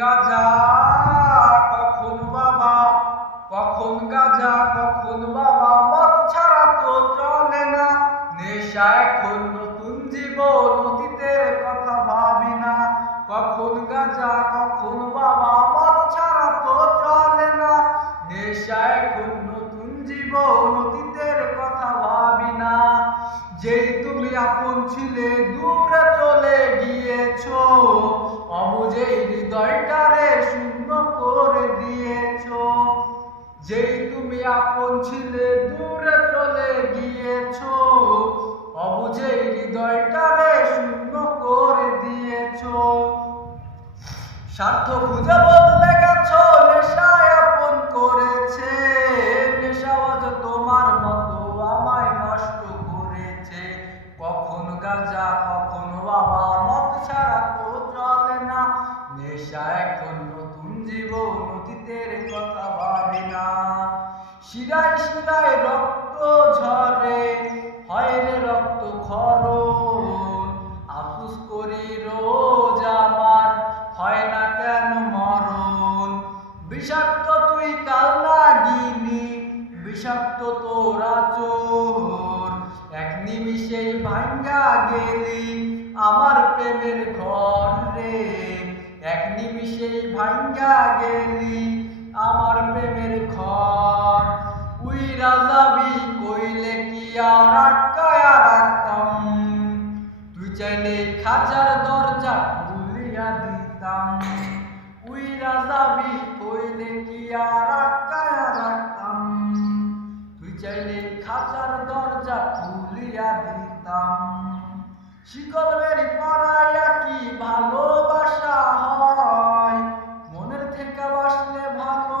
গাজা কখন বাবা, কখন গাজা কখন বাবা, মদ ছাড়া তো চলে না। নেশা এখন নতুন জীবন, অতীতের কথা ভাবি না। কখন গাজা কখন বাবা, মদ ছাড়া তো চলে না। নেশা এখন নতুন জীবন, অতীতের কথা ভাবি না। যেই তুমি আপন ছিলে দূরে চলে গিয়েছো, অবুঝেই হৃদয়টারে শূন্য করে দিয়েছো। যেই তুমি আপন ছিলে দূরে চলে গিয়েছো, অবুঝেই হৃদয়টারে শূন্য করে দিয়েছো। স্বার্থ খুঁজে বদলে গেছো, নেশায় আপন করেছে। নেশাবাজ তোমার মতো আমায় নষ্ট করেছে। কখন গাজা কখন বাবা, মদ ছাড়া তো চলে না। নেশা এখন নতুন জীবন, অতীতের কথা ভাবি না। শিরায় শিরায় রক্ত ঝরে, হয় রে রক্ত খরণ। আফসোস করি রোজ আমার, হয় না কেন মরণ। বিষাক্ত তুই কাল নাগিনি, বিষাক্ত তোর আচর। এক নিমিষেই ভাঙ্গা গেলি আমার প্রেমের ঘর রে। এক নিমিষেই ভাঙ্গা গেলি আমার প্রেমের ঘর। উইরা যাবি কইলে কি আর আটকায়া রাখতাম, তুই চাইলে খাঁচার দরজা খুলিয়া দিতাম। উইরা যাবি কইলে কি আর আটকায়া রাখতাম, তুই চাইলে খাঁচার দরজা খুলিয়া দিতাম। শিকল বেরি পরাইয়া কি ভালোবাসা হয়, মনের থেকে বাসলে ভালো